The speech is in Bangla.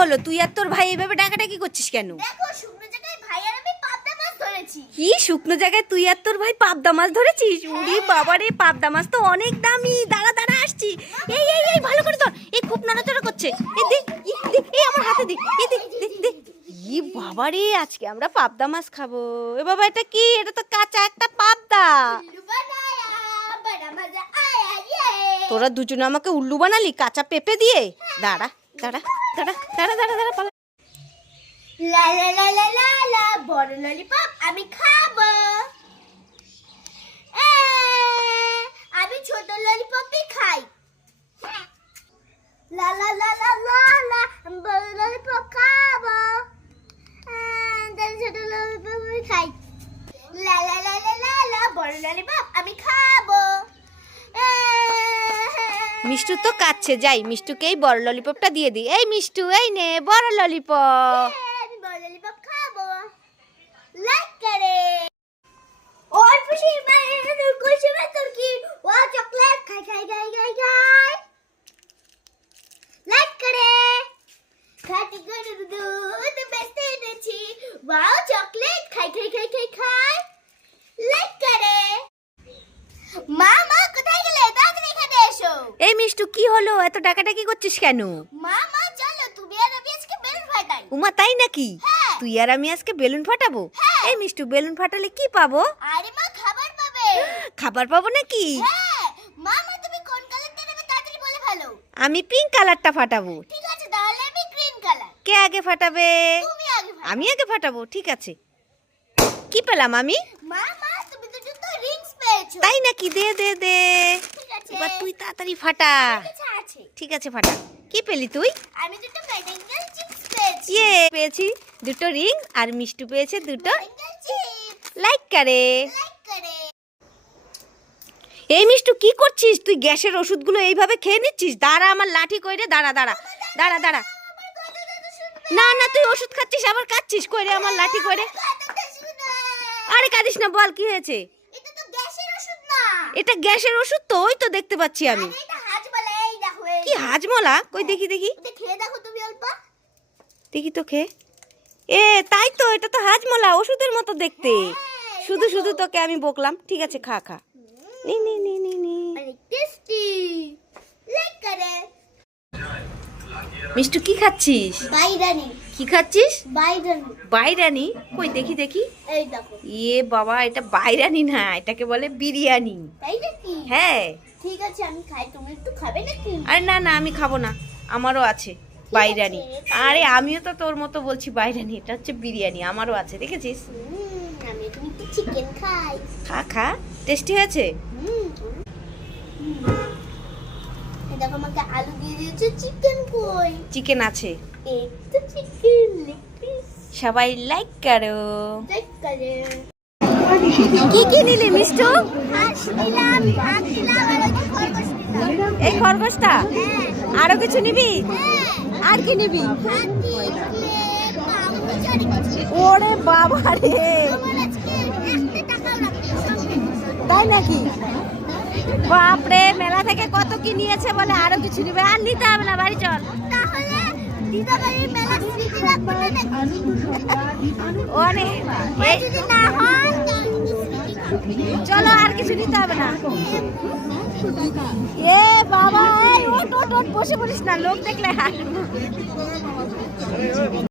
হলো? তুই আর তোর ভাই এইভাবে ডাকাডাকি করছিস কেন? দেখো শুকনো জায়গায় ভাই আর আমি পাবদা মাছ ধরেছি। কি? শুকনো জায়গায় তুই আর তোর ভাই পাবদা মাছ ধরেছিস? উরি বাবা রে পাবদা মাছ তো অনেক দামি। দাঁড়া দাঁড়া আসছি। এই এই এই ভালো করে ধর। এই খুব নড়াচড়া করছে। এই দে এই আমার হাতে দে। এই দে দে দে। ই বাবা রে আজকে আমরা পাবদা মাছ খাব। এ বাবা এটা কি? এটা তো কাঁচা একটা পাবদা। ইয়ে। তোরা দুজনে আমাকে উল্লু বানালি? কাঁচা পেঁপে দিয়ে? দাঁড়া দাঁড়া। দাঁড়া দাঁড়া দাঁড়া দাঁড়া ললিপপ আমি খাব আমি ছোট ললিপপই খাই লা লা ললিপপ খাই লা বড় ললিপপ আমি খাব এ, মিষ্টু তো কাচ্ছে যাই, মিষ্টুকেই বড় ললিপপটা দিয়ে দিই। এই মিষ্টু, এই নে, বড় ললিপপ বড় ললিপপ মিষ্টু কি হলো? এত ডাকাডাকি করছিস কেন? মা মা চলো তুমি আর আমি আজকে বেলুন ফাটাই। উমা তাই নাকি? হ্যাঁ। তুই আর আমি আজকে বেলুন ফাটাবো? হ্যাঁ। এই মিষ্টু বেলুন ফাটালে কি পাবো? আরে মা খাবার পাবে। খাবার পাবো নাকি? হ্যাঁ। মা মা তুমি কোন কালারটা নেবে তাড়াতাড়ি বলে ভালো আমি পিঙ্ক কালারটা ফাটাবো। ঠিক আছে তাহলে আমি গ্রিন কালার। কে আগে ফাটাবে? তুমি আগে আমি আগে ফাটাবো ঠিক আছে। কি পেলাম আমি? মা মা তুমি তো জুতো রিংস পেয়েছ। তাই নাকি? দে দে দে। এবার তুই তাড়াতাড়ি ফাটা। ঠিক আছে ফাটা। কি পেলি তুই? আমি দুটো পেয়েছি। ইয়ে পেয়েছি দুটো রিং আর মিষ্টু পেয়েছে দুটো লাইক করে। এই মিষ্টু কি করছিস? তুই গ্যাসের ওষুধগুলো এইভাবে খেয়ে নিচ্ছিস? দাঁড়া আমার লাঠি কইরে দাঁড়া দাঁড়া। দাঁড়া দাঁড়া। না না তুই ওষুধ খাচ্ছিস আবার কাচ্ছিস কইরে আমার লাঠি কইরে। আরে কাঁদিস না বল কি হয়েছে এটা তো গ্যাসের ওষুধ না এটা গ্যাসের ওষুধ তো ওই তো দেখতে পাচ্ছি আমি। আরে এটা হাজমালা এই দেখো এই কি হাজমলা? কই দেখি দেখি। দেখো তুমি অল্প। দেখি তো খেয়ে। এ তাই তো এটা তো হাজমলা ওষুধের মতো দেখতে। শুধু শুধু তোকে আমি বকলাম। ঠিক আছে খা খা। নি নি নি নি নি। মিষ্টু কি খাচ্ছিস? বাইরানি কি খাচ্ছিস? বাইরানি। কই দেখি দেখি। ইয়ে বাবা এটা বাইরানি না এটাকে বলে বিরিয়ানি। হ্যাঁ। ঠিক আছে আমি খাই। তুমি একটু খাবে নাকি? আরে না না আমি খাব না। আমারও আছে বাইরানি। আরে আমিও তো তোর মতো বলছি বাইরানি এটা হচ্ছে বিরিয়ানি আমারও আছে দেখেছিস? আমি একটু চিকেন খাই। খা খা টেস্টি হয়েছে। দেখো আমাকে আলু দিয়ে দিয়েছে চিকেন কই। চিকেন আছে। সবাই লাইক করো। কি কি নিলি মিষ্টু? হাঁস নিলাম ভাত নিলাম আর ওই যে খরগোশ নিলাম। এই খরগোশটা? হ্যাঁ। আরও কিছু নিবি? হ্যাঁ। আর কি নিবি? ওরে বাবা রে। তাই নাকি? বাপরে মেলা থেকে কত কি নিয়েছে বলে আরও কিছু নিবে? আর নিতে হবে না বাড়ি চল। তাহলে চলো আর কিছু নিতে হবে না। এ বাবা বসে পড়িস না লোক দেখলে হাসবো।